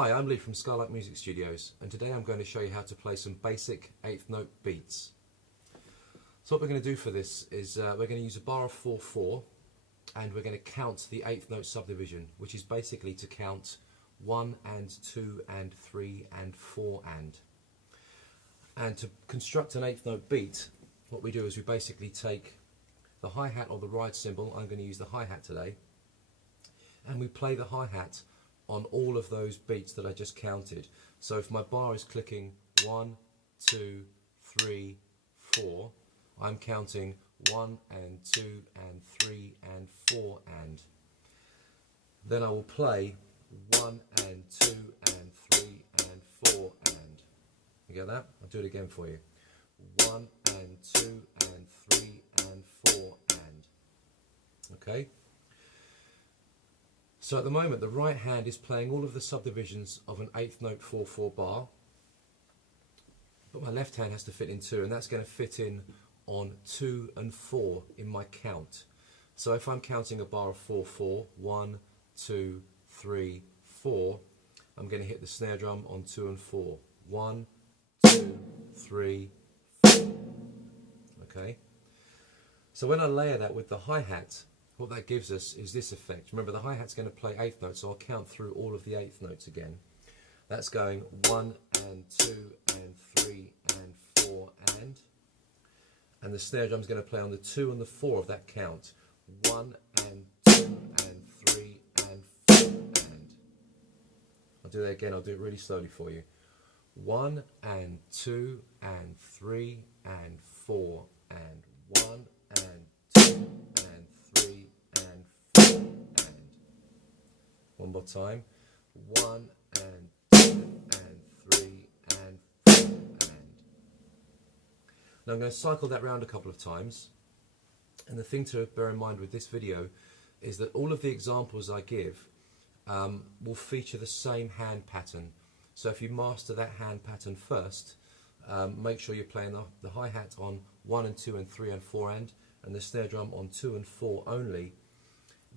Hi, I'm Lee from Skylark Music Studios, and today I'm going to show you how to play some basic eighth note beats. So what we're going to do for this is we're going to use a bar of 4/4, and we're going to count the eighth note subdivision, which is basically to count 1 and 2 and 3 and 4 and. And to construct an eighth note beat, what we do is we basically take the hi-hat or the ride cymbal. I'm going to use the hi-hat today, and we play the hi-hat on all of those beats that I just counted. So if my bar is clicking 1, 2, 3, 4, I'm counting 1 and 2 and 3 and 4 and. Then I will play 1 and 2 and 3 and 4 and. You get that? I'll do it again for you. 1 and 2 and 3 and 4 and. Okay? So at the moment the right hand is playing all of the subdivisions of an eighth note 4/4 bar, but my left hand has to fit in 2, and that's going to fit in on 2 and 4 in my count. So if I'm counting a bar of 4/4, 1, 2, 3, 4, I'm going to hit the snare drum on 2 and 4. 1, 2, 3, 4. Okay? So when I layer that with the hi-hat, what that gives us is this effect. Remember, the hi-hat's going to play eighth notes, so I'll count through all of the eighth notes again. That's going 1 and 2 and 3 and 4 and the snare drum's going to play on the 2 and the 4 of that count. 1 and 2 and 3 and 4 and. I'll do that again, I'll do it really slowly for you. 1 and 2 and 3 and 4 and 1 and 2 and 3 and 4 and. One more time. 1 and 2 and 3 and 4 and. Now I'm going to cycle that round a couple of times, and the thing to bear in mind with this video is that all of the examples I give will feature the same hand pattern. So if you master that hand pattern first, make sure you're playing the hi-hat on 1 and 2 and 3 and 4 and the snare drum on 2 and 4 only,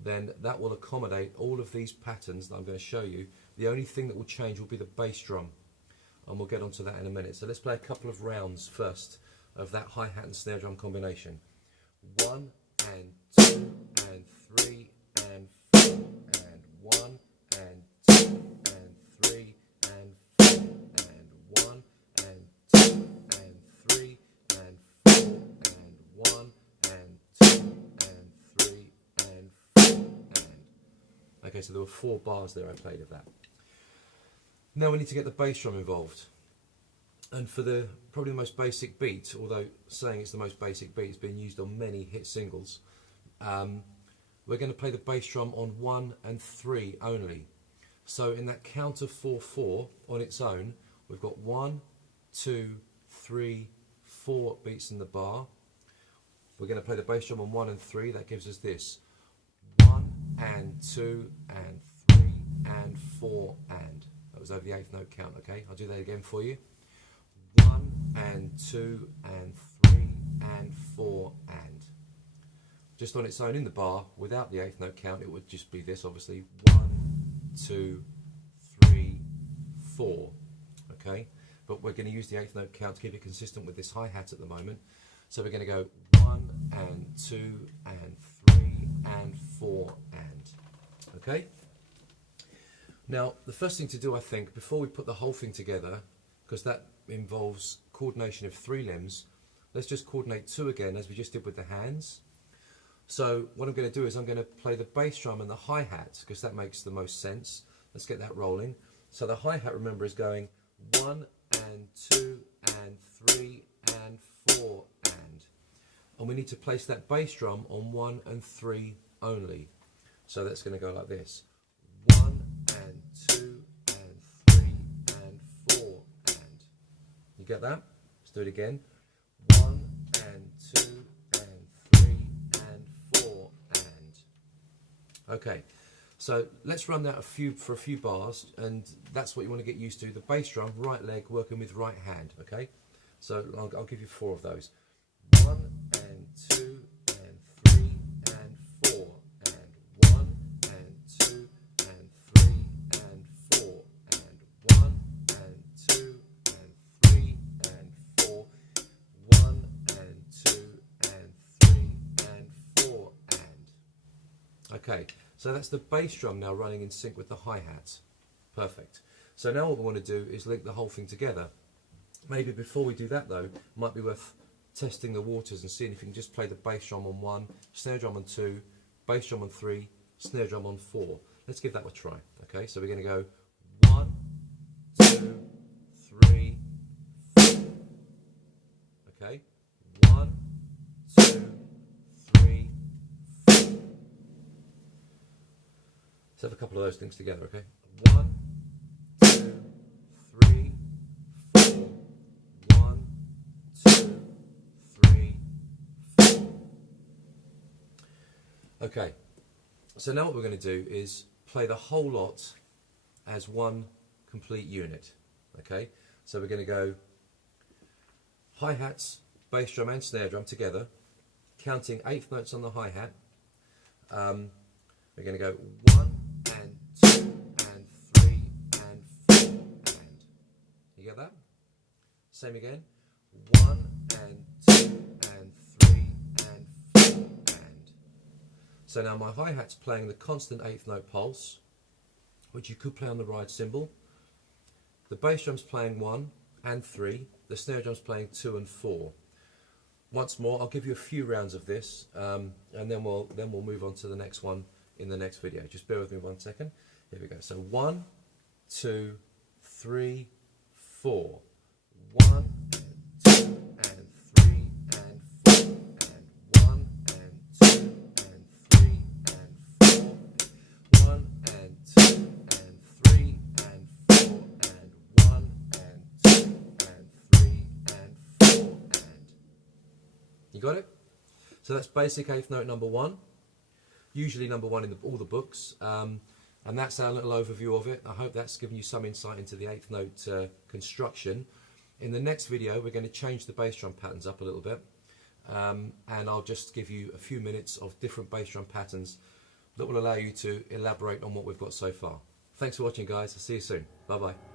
then that will accommodate all of these patterns that I'm going to show you. The only thing that will change will be the bass drum, and we'll get onto that in a minute. So let's play a couple of rounds first of that hi-hat and snare drum combination. 1 and 2 and 3 and 4 and 1 and 2 and 3 and 4 and 1 and 2 and 3 and 4 and 1 and 2 and 3 and 4 and. Okay, so there were 4 bars there I played of that. Now we need to get the bass drum involved. And for the probably the most basic beat, although saying it's the most basic beat, it's been used on many hit singles, we're going to play the bass drum on 1 and 3 only. So in that count of 4/4 on its own, we've got 1, 2, 3, 4 beats in the bar. We're going to play the bass drum on 1 and 3. That gives us this: 1 and 2 and 3 and 4 and. That was over the eighth note count. Okay, I'll do that again for you. 1 and 2 and 3 and 4 and. Just on its own in the bar, without the eighth note count, it would just be this, obviously. 1, 2, 3, 4. Okay, but we're going to use the eighth note count to keep it consistent with this hi-hat at the moment. So we're going to go 1 and 2 and 3 and 4 and. Okay. Now the first thing to do, I think, before we put the whole thing together, because that involves coordination of 3 limbs, let's just coordinate 2 again as we just did with the hands. So what I'm going to do is I'm going to play the bass drum and the hi-hat, because that makes the most sense. Let's get that rolling. So the hi-hat, remember, is going 1 and 2 and 3 and 4 and we need to place that bass drum on 1 and 3 only. So that's going to go like this: 1 and 2 and 3 and 4 and. You get that? Let's do it again. 1 and 2 and 3 and 4 and. Okay, so let's run that for a few bars, and that's what you want to get used to. The bass drum, right leg, working with right hand. Okay, so I'll give you 4 of those. 1 and 2 and 3 and 4 and 1 and 2 and 3 and 4 and Okay, so that's the bass drum now running in sync with the hi-hat. Perfect. So now what we want to do is link the whole thing together. Maybe before we do that though, it might be worth testing the waters and seeing if you can just play the bass drum on 1, snare drum on 2, bass drum on 3, snare drum on 4. Let's give that a try. Okay, so we're going to go 1, 2, 3, 4. Okay, 1, 2, 3, 4. Let's have a couple of those things together. Okay, 1, 2, 3, 4. 1, 2, 3, 4. Okay, so now what we're going to do is play the whole lot as one complete unit. Okay, so we're going to go hi-hats, bass drum and snare drum together, counting eighth notes on the hi-hat. We're going to go 1 and 2 and 3 and 4 and. You get that? Same again. 1 and 2 and 3 and 4 and. So now my hi-hat's playing the constant eighth note pulse, which you could play on the ride cymbal. The bass drum's playing 1 and 3. The snare drum's playing 2 and 4. Once more, I'll give you a few rounds of this, and then we'll move on to the next one in the next video. Just bear with me 1 second. Here we go. So 1, 2, 3, 4. 1 and 2 and 3 and 4 and 1 and 2 and 3 and 4. 1 and 2 and 3 and 4 and 1 and 2 and 3 and 4 and. You got it? So that's basic eighth note number 1. Usually number 1 in all the books. And that's our little overview of it. I hope that's given you some insight into the eighth note construction. In the next video, we're going to change the bass drum patterns up a little bit. And I'll just give you a few minutes of different bass drum patterns that will allow you to elaborate on what we've got so far. Thanks for watching, guys. I'll see you soon. Bye-bye.